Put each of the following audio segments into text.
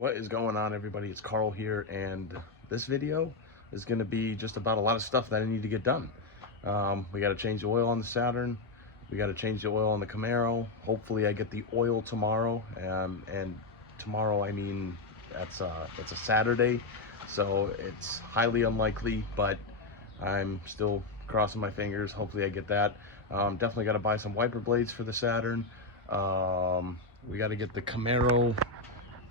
What is going on, everybody? It's Carl here, and this video is going to be just about a lot of stuff that I need to get done. We got to change the oil on the Saturn. We got to change the oil on the Camaro. Hopefully I get the oil tomorrow, and tomorrow, I mean, that's a Saturday, so it's highly unlikely, but I'm still crossing my fingers. Hopefully I get that. Definitely got to buy some wiper blades for the Saturn. We got to get the Camaro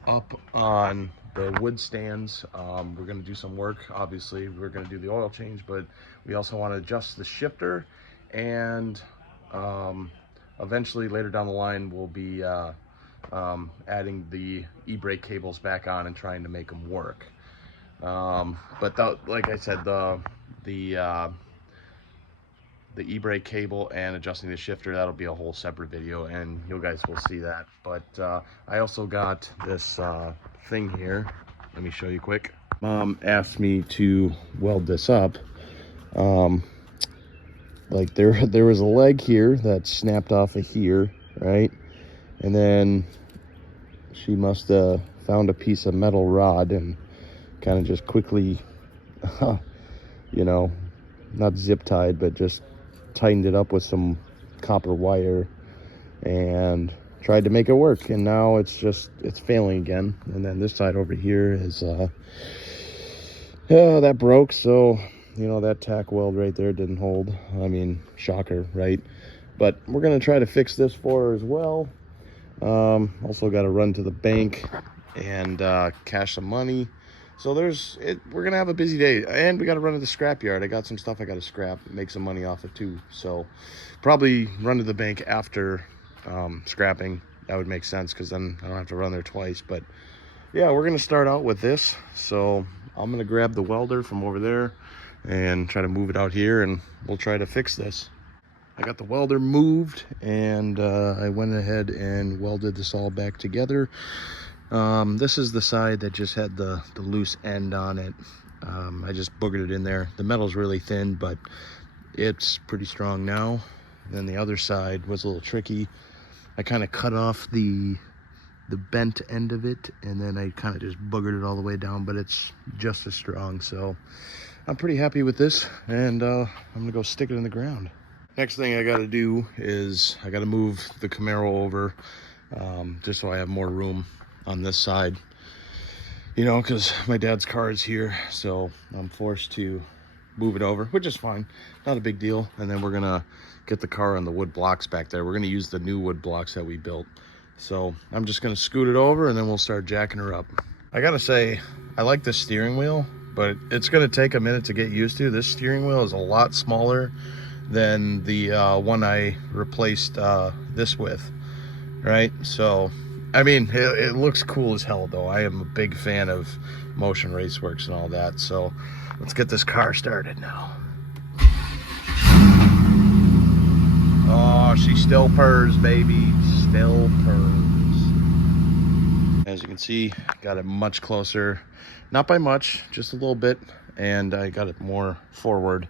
up on the wood stands. We're going to do some work. Obviously we're going to do the oil change, but we also want to adjust the shifter, and eventually later down the line we'll be adding the e-brake cables back on and trying to make them work. But like I said, the e-brake cable and adjusting the shifter, that'll be a whole separate video, and you guys will see that. But I also got this thing here. Let me show you quick. Mom asked me to weld this up. Like there was a leg here that snapped off of here, right? And then she must have found a piece of metal rod and kind of just quickly you know, not zip tied, but just tightened it up with some copper wire and tried to make it work, and now it's failing again. And then this side over here is yeah, that broke, so you know, that tack weld right there didn't hold. I mean, shocker, right? But we're gonna try to fix this for her as well. Also got to run to the bank and cash some money. So we're gonna have a busy day, and we got to run to the scrap yard. I got some stuff I got to scrap, make some money off it too. So probably run to the bank after scrapping. That would make sense, because then I don't have to run there twice. But yeah, we're gonna start out with this. So I'm gonna grab the welder from over there and try to move it out here, and we'll try to fix this. I got the welder moved, and I went ahead and welded this all back together. This is the side that just had the loose end on it. I just boogered it in there. The metal's really thin, but it's pretty strong now. Then the other side was a little tricky. I kind of cut off the bent end of it, and then I kind of just boogered it all the way down, but it's just as strong. So I'm pretty happy with this, and I'm gonna go stick it in the ground. Next thing I got to do is I got to move the Camaro over, just so I have more room on this side, you know, because my dad's car is here, so I'm forced to move it over, which is fine, not a big deal. And then we're gonna get the car on the wood blocks back there. We're gonna use the new wood blocks that we built, so I'm just gonna scoot it over, and then we'll start jacking her up. I gotta say, I like this steering wheel, but it's gonna take a minute to get used to. This steering wheel is a lot smaller than the one I replaced this with, right? So I mean, it looks cool as hell, though. I am a big fan of Motion Raceworks and all that. So let's get this car started now. Oh, she still purrs, baby. Still purrs. As you can see, got it much closer. Not by much, just a little bit. And I got it more forward.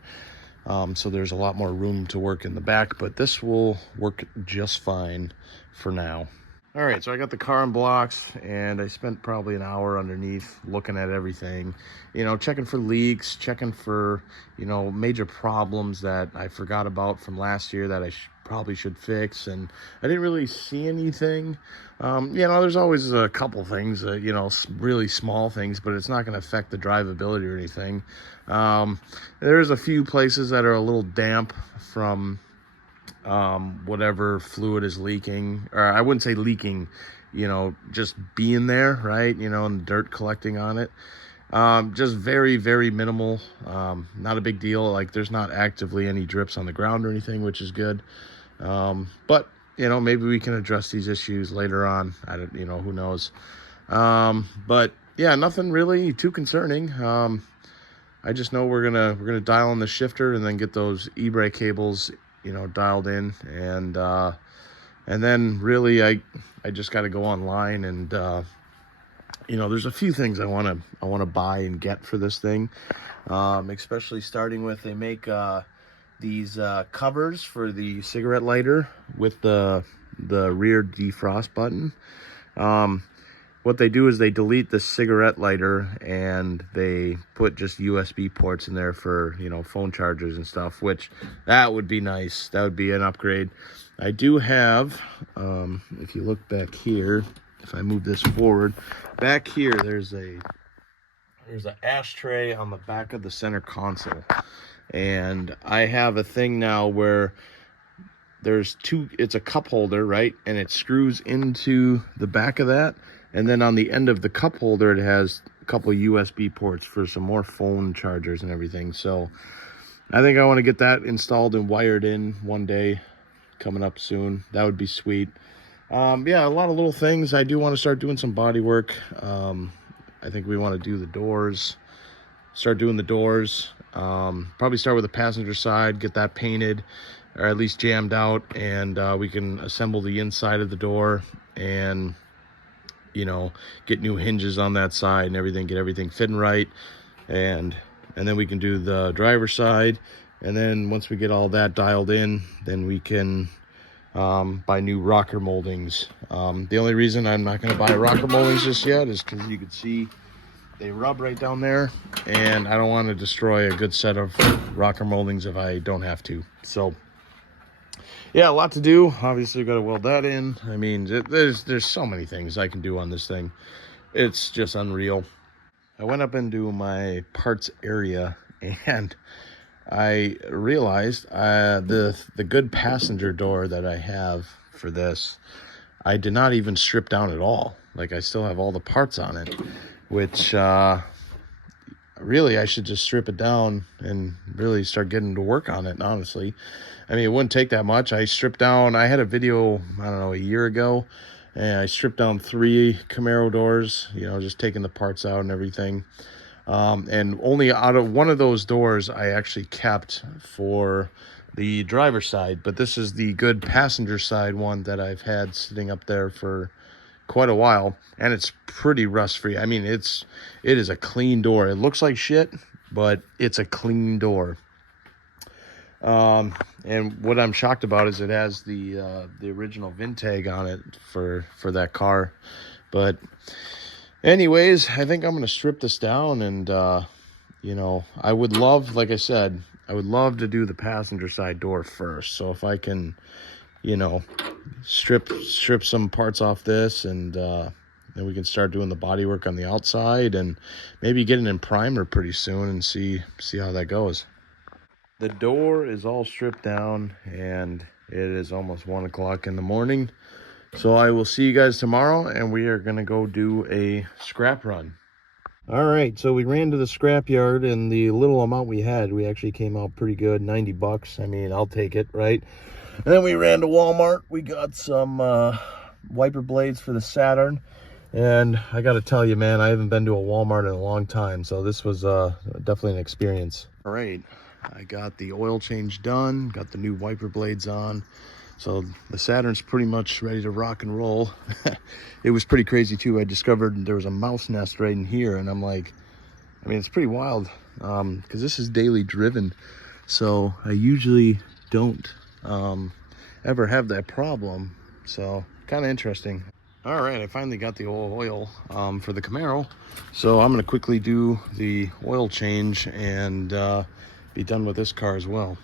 So there's a lot more room to work in the back, but this will work just fine for now. All right, so I got the car on blocks, and I spent probably an hour underneath looking at everything, you know, checking for leaks, checking for, you know, major problems that I forgot about from last year that I probably should fix. And I didn't really see anything. You know, there's always a couple things, you know, really small things, but it's not going to affect the drivability or anything. There's a few places that are a little damp from whatever fluid is leaking, or I wouldn't say leaking, you know, just being there, right? You know, and dirt collecting on it. Just very, very minimal. Not a big deal. Like, there's not actively any drips on the ground or anything, which is good. But you know, maybe we can address these issues later on. I don't, you know, who knows. But yeah, nothing really too concerning. I just know we're gonna dial in the shifter and then get those e-brake cables, you know, dialed in, and then really I just got to go online, and you know, there's a few things I want to buy and get for this thing, especially starting with, they make these covers for the cigarette lighter with the rear defrost button. what they do is they delete the cigarette lighter and they put just USB ports in there for, you know, phone chargers and stuff, which that would be nice. That would be an upgrade. I do have, if you look back here, if I move this forward, back here, there's an ashtray on the back of the center console. And I have a thing now where there's it's a cup holder, right? And it screws into the back of that. And then on the end of the cup holder, it has a couple of USB ports for some more phone chargers and everything. So I think I want to get that installed and wired in one day coming up soon. That would be sweet. Yeah, a lot of little things. I do want to start doing some body work. I think we want to do the doors, start doing the doors. Probably start with the passenger side, get that painted or at least jammed out, and we can assemble the inside of the door and, you know, get new hinges on that side and everything, get everything fitting right. And then we can do the driver's side. And then once we get all that dialed in, then we can buy new rocker moldings. The only reason I'm not going to buy rocker moldings just yet is because you can see they rub right down there, and I don't want to destroy a good set of rocker moldings if I don't have to. So yeah, a lot to do. Obviously got to weld that in. I mean, there's so many things I can do on this thing. It's just unreal. I went up into my parts area and I realized the good passenger door that I have for this, I did not even strip down at all. Like, I still have all the parts on it, which really I should just strip it down and really start getting to work on it, honestly. I mean, it wouldn't take that much. I stripped down, I had a video, I don't know, a year ago, and I stripped down 3 Camaro doors, you know, just taking the parts out and everything. And only out of one of those doors I actually kept for the driver's side, but this is the good passenger side one that I've had sitting up there for quite a while, and it's pretty rust free. I mean, it is a clean door. It looks like shit, but it's a clean door. And what I'm shocked about is it has the original VIN tag on it for that car. But anyways, I think I'm going to strip this down, and you know, I would love, like I said, I would love to do the passenger side door first. So if I can, you know, strip some parts off this, and then we can start doing the body work on the outside, and maybe get it in primer pretty soon and see how that goes. The door is all stripped down, and it is almost 1 o'clock in the morning. So I will see you guys tomorrow, and we are going to go do a scrap run. All right, so we ran to the scrap yard, and the little amount we had, we actually came out pretty good, 90 bucks. I mean, I'll take it, right? And then we ran to Walmart. We got some wiper blades for the Saturn. And I got to tell you, man, I haven't been to a Walmart in a long time, so this was definitely an experience. All right, I got the oil change done, got the new wiper blades on. So the Saturn's pretty much ready to rock and roll. It was pretty crazy too. I discovered there was a mouse nest right in here, and I'm like, I mean, it's pretty wild because this is daily driven. So I usually don't ever have that problem. So kind of interesting. All right, I finally got the oil for the Camaro. So I'm gonna quickly do the oil change and be done with this car as well.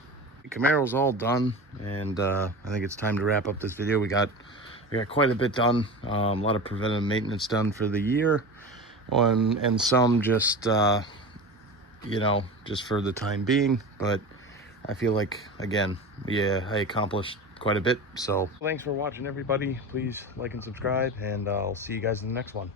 Camaro's all done, and I think it's time to wrap up this video. We got quite a bit done, a lot of preventive maintenance done for the year, and some just you know, just for the time being. But I feel like, again, yeah, I accomplished quite a bit. So thanks for watching, everybody. Please like and subscribe, and I'll see you guys in the next one.